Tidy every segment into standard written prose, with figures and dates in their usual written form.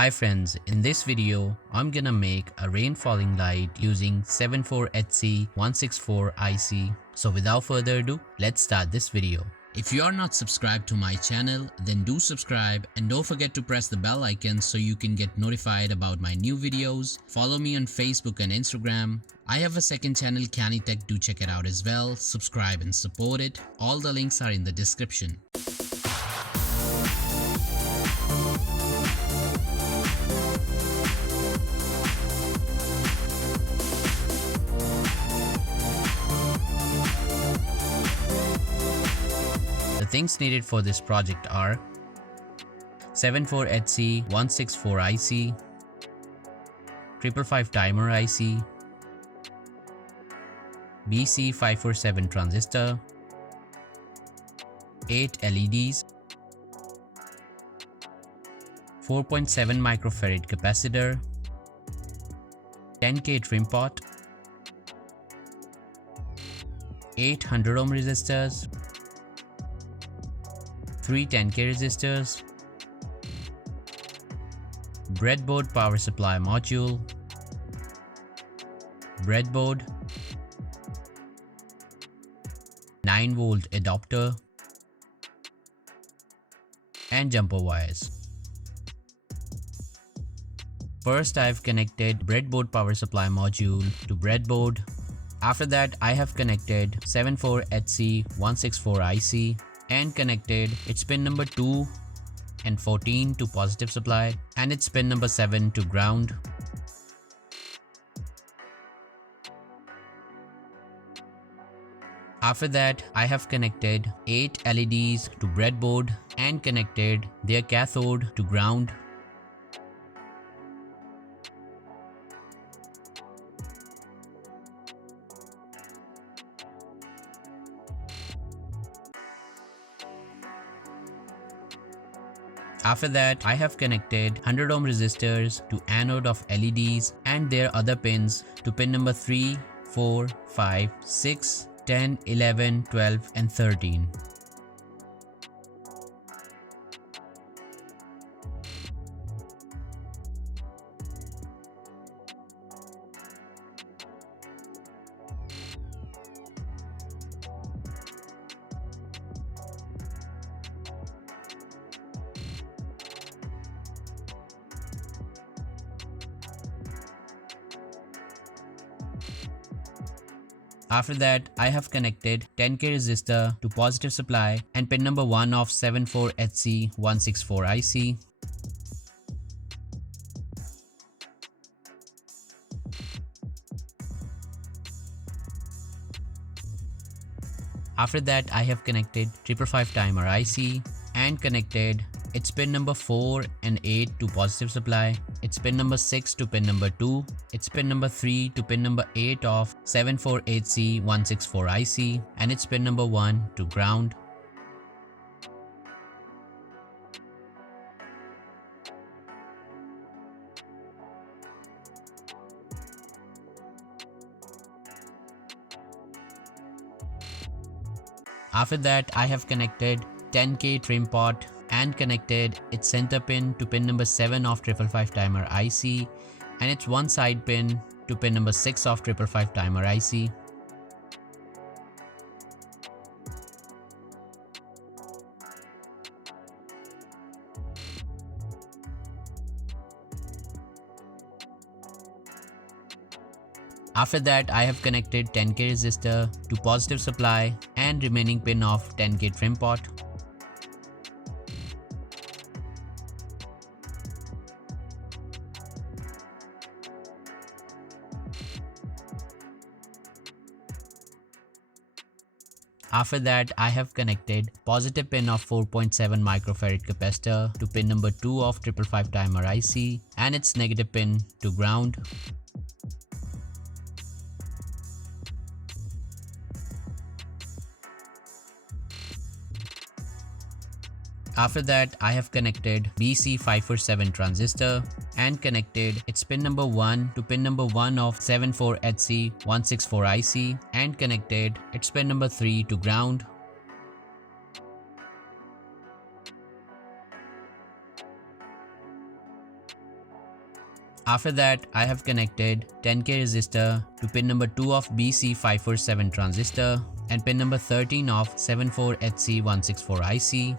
Hi friends, in this video, I'm gonna make a rain falling light using 74HC164 IC. So without further ado, let's start this video. If you are not subscribed to my channel, then do subscribe and don't forget to press the bell icon so you can get notified about my new videos. Follow me on Facebook and Instagram. I have a second channel, KIYANI'S, do check it out as well. Subscribe and support it. All the links are in the description. The things needed for this project are 74HC164 IC, 555 timer IC, BC547 transistor, 8 LEDs, 4.7 microfarad capacitor, 10K trim pot, 800 ohm resistors, 3 10K resistors, breadboard power supply module, breadboard, 9-volt adapter, and jumper wires. First, I have connected breadboard power supply module to breadboard. After that, I have connected 74HC164 IC and connected its pin number 2 and 14 to positive supply and its pin number 7 to ground. After that, I have connected 8 LEDs to breadboard and connected their cathode to ground. After that, I have connected 100 ohm resistors to anode of LEDs and their other pins to pin number 3, 4, 5, 6, 10, 11, 12 and 13. After that, I have connected 10K resistor to positive supply and pin number 1 of 74HC164 IC. After that, I have connected 555 timer IC and connected its pin number 4 and 8 to positive supply, its pin number 6 to pin number 2, its pin number 3 to pin number 8 of 74HC164 IC and its pin number 1 to ground. After that, I have connected 10K trim pot and connected its center pin to pin number 7 of 555 timer IC and its one side pin to pin number 6 of 555 timer IC. After that, I have connected 10K resistor to positive supply and remaining pin of 10K trim pot. After that, I have connected positive pin of 4.7 microfarad capacitor to pin number 2 of 555 timer IC and its negative pin to ground. After that, I have connected BC547 transistor and connected its pin number 1 to pin number 1 of 74HC164 IC and connected its pin number 3 to ground. After that, I have connected 10k resistor to pin number 2 of BC547 transistor and pin number 13 of 74HC164IC.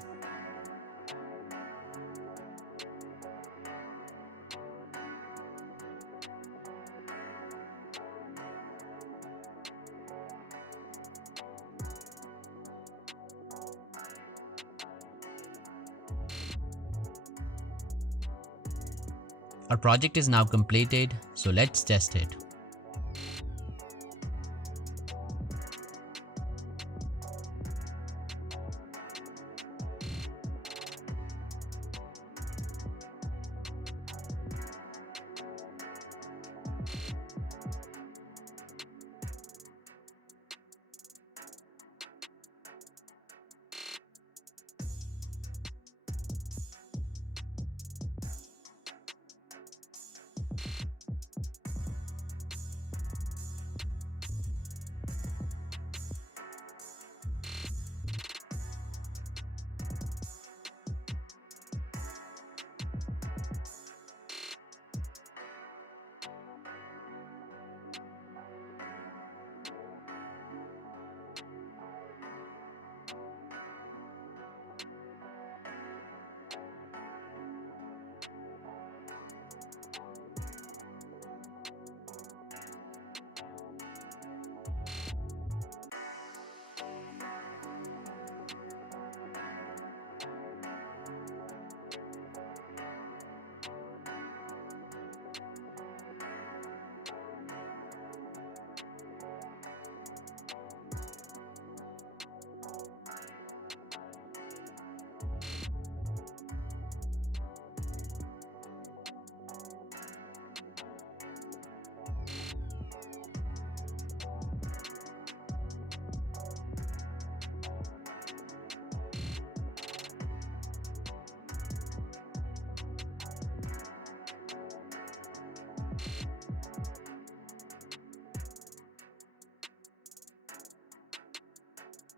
Our project is now completed, so let's test it.